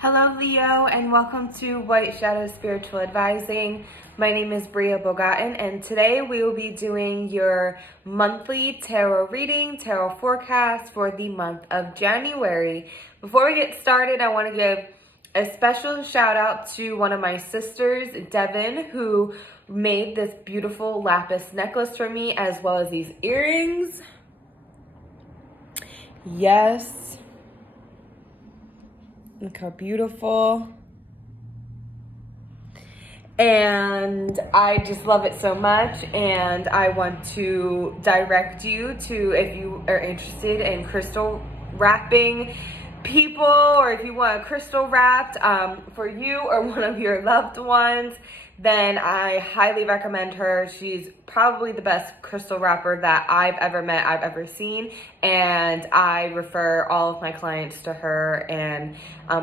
Hello Leo, and welcome to White Shadow Spiritual Advising. My name is BriaBogatin, and today we will be doing your monthly tarot reading, tarot forecast for the month of January. Before we get started, I want to give a special shout out to one of my sisters, Devin, who made this beautiful lapis necklace for me, as well as these earrings. Yes. Look how beautiful. And I just love it so much, and I want to direct you to, if you are interested in crystal wrapping people, or if you want a crystal wrapped for you or one of your loved ones, then I highly recommend her. She's probably the best crystal wrapper that I've ever met, I've ever seen, and I refer all of my clients to her and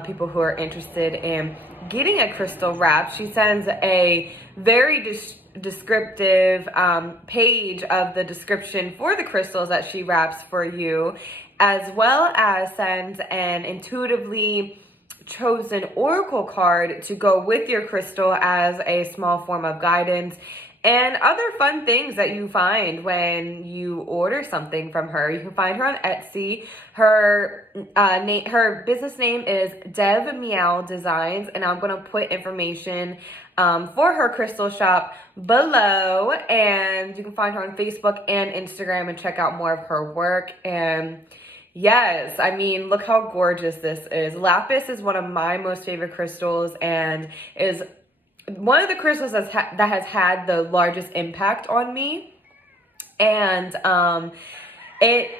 people who are interested in getting a crystal wrap. She sends a very descriptive page of the description for the crystals that she wraps for you, as well as sends an intuitively chosen oracle card to go with your crystal as a small form of guidance, and other fun things that you find when you order something from her. You can find her on Etsy. Her business name is DevMeowsDesigns, and I'm going to put information for her crystal shop below, and you can find her on Facebook and Instagram and check out more of her work. And yes, I mean, look how gorgeous this is. Lapis is one of my most favorite crystals, and is one of the crystals that has had the largest impact on me. And it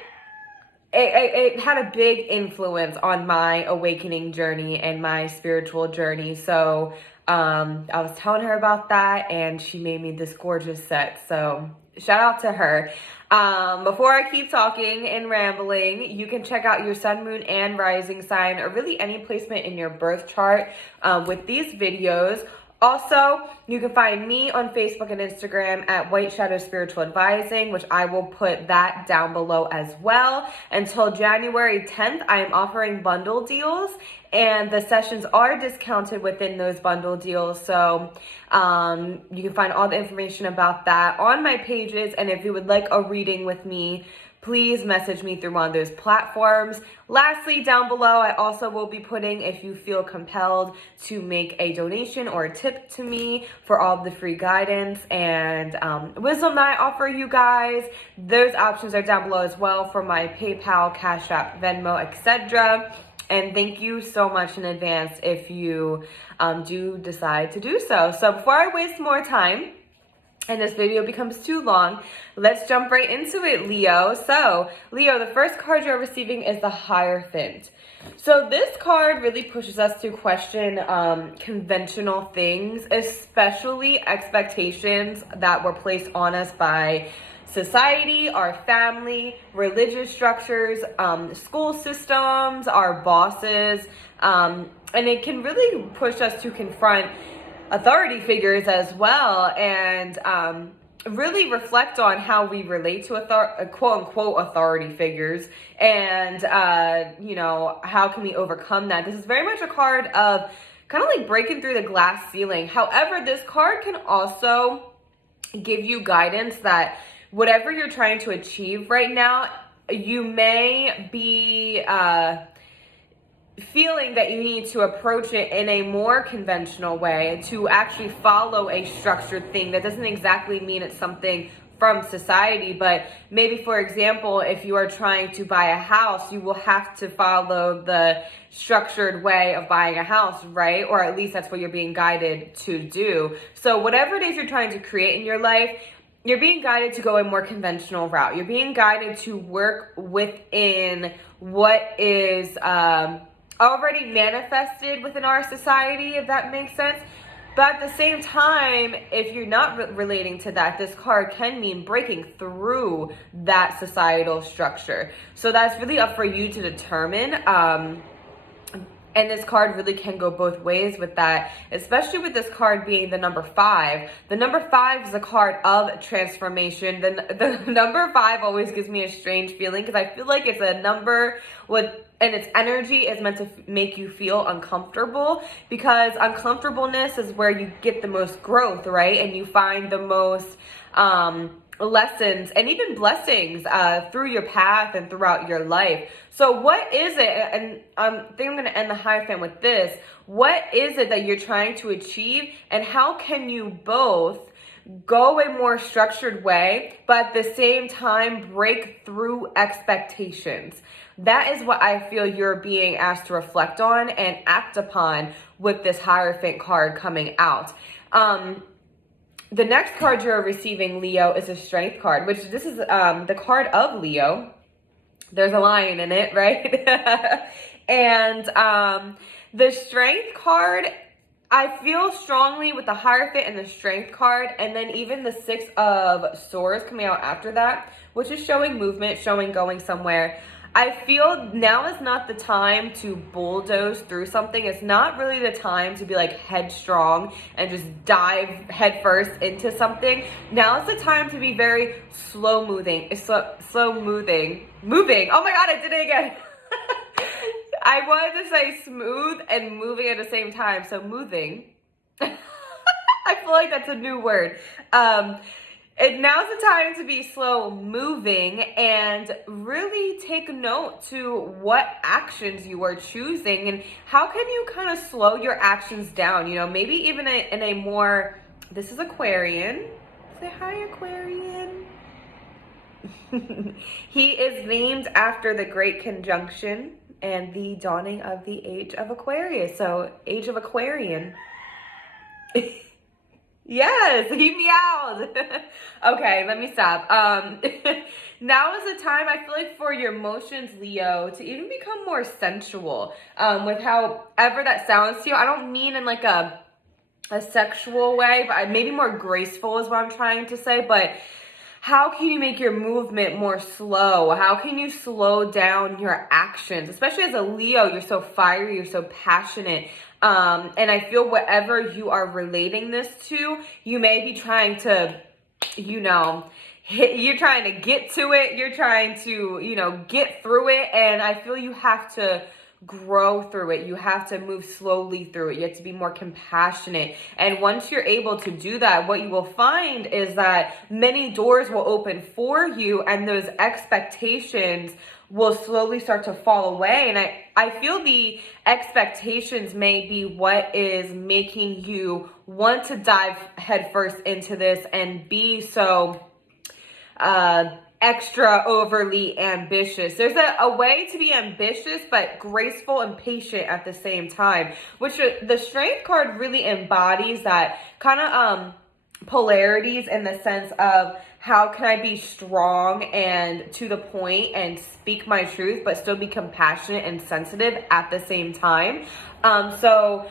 had a big influence on my awakening journey and my spiritual journey. So I was telling her about that, and she made me this gorgeous set. So shout out to her. Before I keep talking and rambling, you can check out your sun, moon, and rising sign, or really any placement in your birth chart with these videos. Also, you can find me on Facebook and Instagram at White Shadow Spiritual Advising, which I will put that down below as well. Until January 10th, I am offering bundle deals, and the sessions are discounted within those bundle deals. So you can find all the information about that on my pages. And if you would like a reading with me, please message me through one of those platforms. Lastly, down below, I also will be putting, if you feel compelled to make a donation or a tip to me for all of the free guidance and wisdom that I offer you guys. Those options are down below as well for my PayPal, CASHAPP, VENMO, etc. And thank you so much in advance if you do decide to do so. So before I waste more time and this video becomes too long, let's jump right into it, Leo. So, Leo, the first card you're receiving is the Hierophant. So this card really pushes us to question conventional things, especially expectations that were placed on us by society, our family, religious structures, school systems, our bosses, and it can really push us to confront authority figures as well, and really reflect on how we relate to quote-unquote authority figures, and you know, how can we overcome that. This is very much a card of kind of like breaking through the glass ceiling. However, this card can also give you guidance that whatever you're trying to achieve right now, you may be feeling that you need to approach it in a more conventional way, to actually follow a structured thing. That doesn't exactly mean it's something from society, but maybe, for example, if you are trying to buy a house, you will have to follow the structured way of buying a house, right? Or at least that's what you're being guided to do. So whatever it is you're trying to create in your life, you're being guided to go a more conventional route. You're being guided to work within what is already manifested within our society, if that makes sense. But at the same time, if you're not relating to that, this card can mean breaking through that societal structure. So that's really up for you to determine. And this card really can go both ways with that, especially with this card being the number 5. The number 5 is a card of transformation. The number 5 always gives me a strange feeling, because I feel like it's a number with and its energy is meant to make you feel uncomfortable, because uncomfortableness is where you get the most growth, right? And you find the most lessons and even blessings through your path and throughout your life. So what is it, and I think I'm going to end the Hierophant with this, what is it that you're trying to achieve, and how can you both go a more structured way, but at the same time break through expectations? That is what I feel you're being asked to reflect on and act upon with this Hierophant card coming out. The next card you're receiving, Leo, is a Strength card, which this is the card of Leo. There's a lion in it, right? And the Strength card, I feel strongly with the Hierophant and the Strength card, and then even the Six of Swords coming out after that, which is showing movement, showing going somewhere. I feel now is not the time to bulldoze through something. It's not really the time to be like headstrong and just dive headfirst into something. Now is the time to be very slow moving. Moving. Oh my God, I did it again. I wanted to say smooth and moving at the same time. So moving. I feel like that's a new word. And now's the time to be slow moving and really take note to what actions you are choosing and how can you kind of slow your actions down. You know, maybe even in a more, this is Aquarian. Say hi, Aquarian. He is named after the Great Conjunction and the dawning of the age of Aquarius. So, age of Aquarian. Yes, he meowed. Okay, let me stop. Now is the time, I feel like, for your emotions, Leo, to even become more sensual with however that sounds to you. I don't mean in like a sexual way, but maybe more graceful is what I'm trying to say. But how can you make your movement more slow? How can you slow down your actions? Especially as a Leo, you're so fiery, you're so passionate. And I feel whatever you are relating this to, you may be trying to, you know, you're trying to get to it. You're trying to, you know, get through it. And I feel you have to grow through it. You have to move slowly through it. You have to be more compassionate. And once you're able to do that, what you will find is that many doors will open for you and those expectations will slowly start to fall away. And I feel the expectations may be what is making you want to dive headfirst into this and be so extra overly ambitious. There's a way to be ambitious but graceful and patient at the same time, which the Strength card really embodies that kind of polarities in the sense of how can I be strong and to the point and speak my truth but still be compassionate and sensitive at the same time. So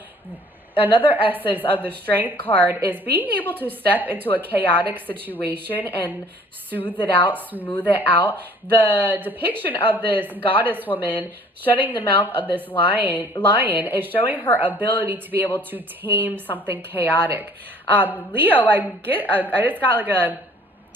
another essence of the Strength card is being able to step into a chaotic situation and soothe it out, smooth it out. The depiction of this goddess woman shutting the mouth of this lion is showing her ability to be able to tame something chaotic. Leo, I just got like a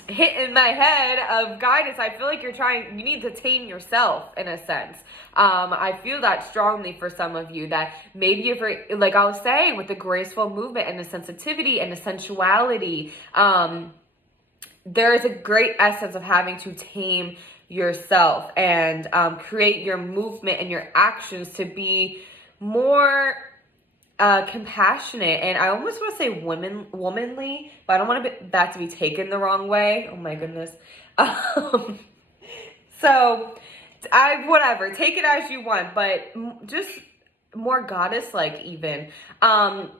hit in my head of guidance. I feel like you need to tame yourself in a sense. I feel that strongly for some of you, that maybe if, like I was saying, with the graceful movement and the sensitivity and the sensuality, there is a great essence of having to tame yourself and create your movement and your actions to be more compassionate, and I almost want to say womanly, but I don't want that to be taken the wrong way. Oh my goodness. So whatever, take it as you want, but just more goddess-like even,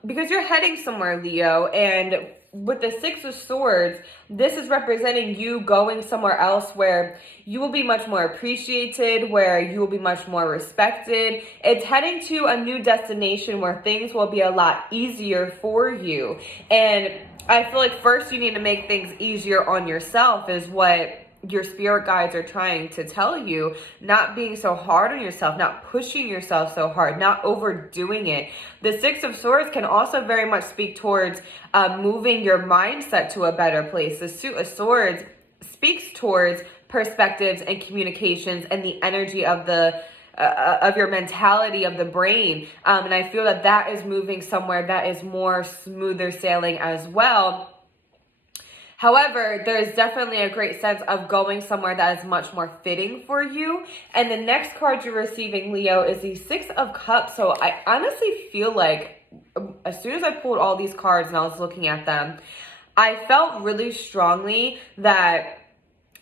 because you're heading somewhere, Leo, and with the Six of Swords, this is representing you going somewhere else where you will be much more appreciated, where you will be much more respected. It's heading to a new destination where things will be a lot easier for you. And I feel like first you need to make things easier on yourself is what your spirit guides are trying to tell you. Not being so hard on yourself, not pushing yourself so hard, not overdoing it. The Six of Swords can also very much speak towards moving your mindset to a better place. The Suit of Swords speaks towards perspectives and communications and the energy of the mentality of the brain. And I feel that that is moving somewhere that is more smoother sailing as well. However, there's definitely a great sense of going somewhere that is much more fitting for you. And the next card you're receiving, Leo, is the Six of Cups. So I honestly feel like as soon as I pulled all these cards and I was looking at them, I felt really strongly that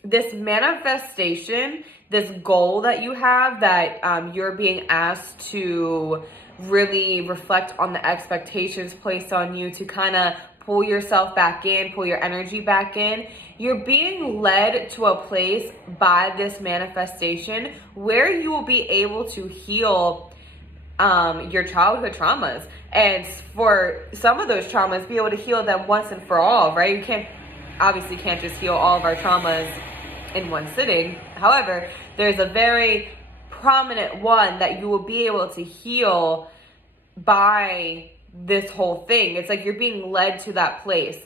this manifestation, this goal that you have, that you're being asked to really reflect on the expectations placed on you, to kind of pull yourself back in, pull your energy back in. You're being led to a place by this manifestation where you will be able to heal your childhood traumas. And for some of those traumas, be able to heal them once and for all, right? You obviously can't just heal all of our traumas in one sitting. However, there's a very prominent one that you will be able to heal by this whole thing. It's like you're being led to that place,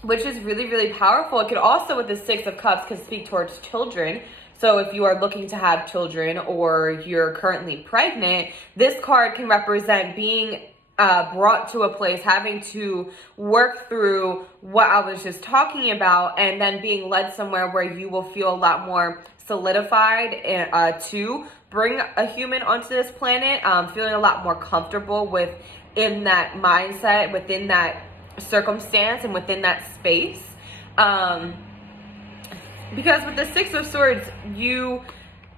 which is really, really powerful. It could also, with the Six of Cups, could speak towards children. So if you are looking to have children or you're currently pregnant, this card can represent being brought to a place, having to work through what I was just talking about, and then being led somewhere where you will feel a lot more solidified to bring a human onto this planet, feeling a lot more comfortable within that mindset, within that circumstance, and within that space. Because with the Six of Swords,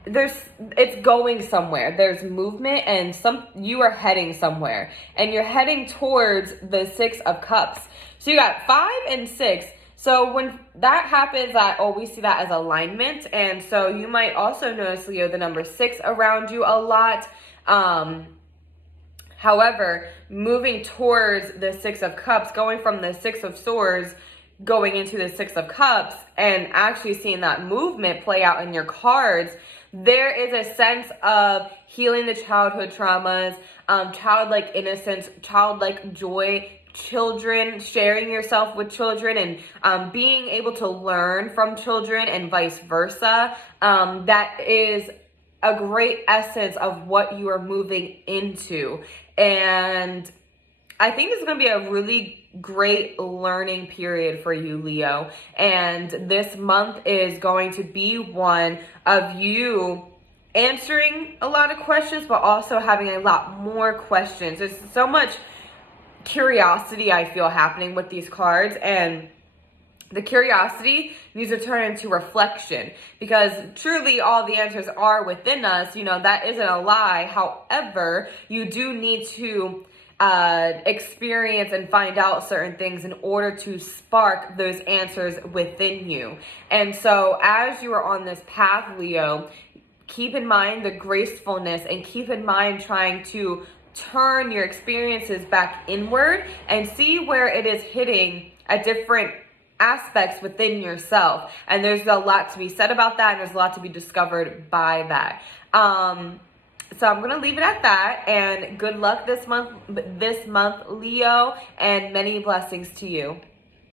it's going somewhere. There's movement, and you are heading somewhere, and you're heading towards the Six of Cups. So you got 5 and 6. So when that happens, I always see that as alignment. And so you might also notice, Leo, the number 6 around you a lot. However, moving towards the Six of Cups, going from the Six of Swords, going into the Six of Cups, and actually seeing that movement play out in your cards, there is a sense of healing the childhood traumas, childlike innocence, childlike joy, children, sharing yourself with children, and being able to learn from children and vice versa. That is a great essence of what you are moving into. And I think this is going to be a really great learning period for you, Leo. And this month is going to be one of you answering a lot of questions, but also having a lot more questions. There's so much curiosity I feel happening with these cards, and the curiosity needs to turn into reflection, because truly all the answers are within us. That isn't a lie. However, you do need to experience and find out certain things in order to spark those answers within you. And so as you are on this path, Leo, keep in mind the gracefulness, and keep in mind trying to turn your experiences back inward and see where it is hitting at different aspects within yourself. And there's a lot to be said about that, and there's a lot to be discovered by that. So I'm going to leave it at that, and good luck this month, Leo, and many blessings to you.